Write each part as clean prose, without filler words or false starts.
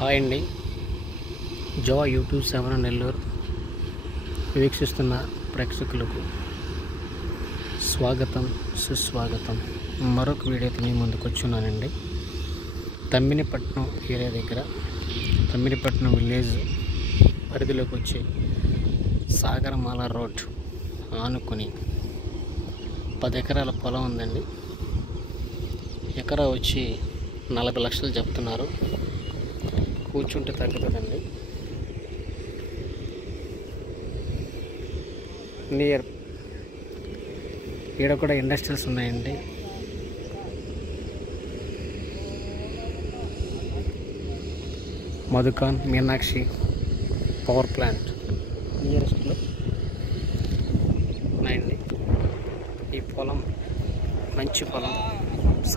Hi అండి. జో YouTube 7 Nellore వీక్షిస్తున్న ప్రేక్షకులకు స్వాగతం, సుస్వాగతం. మరొక వీడియోతో మీ ముందుకు వచ్చున్నానండి. తమ్మినిపట్నం ఏరియా దగ్గర, తమ్మినిపట్నం విలేజ్ పరిధిలోకి వచ్చి సాగరమాల రోడ్ ఆనుకొని 10 ఎకరాల పొలం ఉందండి. ఎకరా వచ్చి 40 లక్షలు చెప్తున్నారు. కూర్చుంటే తగ్గుతుందండి. నియర్ ఈడ కూడా ఇండస్ట్రీస్ ఉన్నాయండి. మధుకాన్, మీనాక్షి పవర్ ప్లాంట్ నియరెస్ట్లో ఉన్నాయండి. ఈ పొలం మంచి పొలం,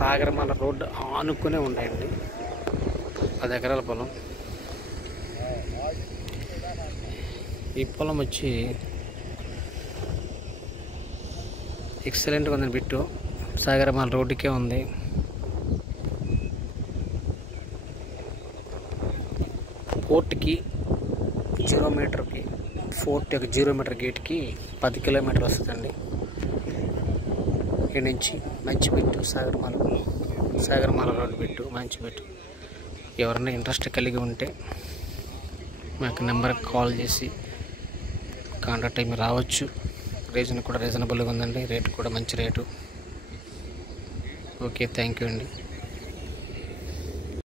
సాగరమాల రోడ్డు ఆనుకునే ఉన్నాయండి. 10 ఎకరాల పొలం. ఈ పొలం వచ్చి ఎక్సలెంట్గా ఉందని బిట్టు, సాగరమాల రోడ్డుకే ఉంది. పోర్ట్కి 0 మీటర్కి, ఫోర్ట్ యొక్క 0 మీటర్ గేట్కి 10 కిలోమీటర్లు వస్తుందండి. ఇక్కడ నుంచి మంచి బిట్టు, సాగరమాల రోడ్డు బిట్టు, మంచి బిట్టు. ఎవరైనా ఇంట్రెస్ట్ కలిగి ఉంటే మాకు నెంబర్కి కాల్ చేసి కాంటాక్ట్ అయ్యి రావచ్చు. రీజన్ కూడా రీజనబుల్గా ఉందండి. రేటు కూడా మంచి రేటు. ఓకే, థ్యాంక్ యూ అండి.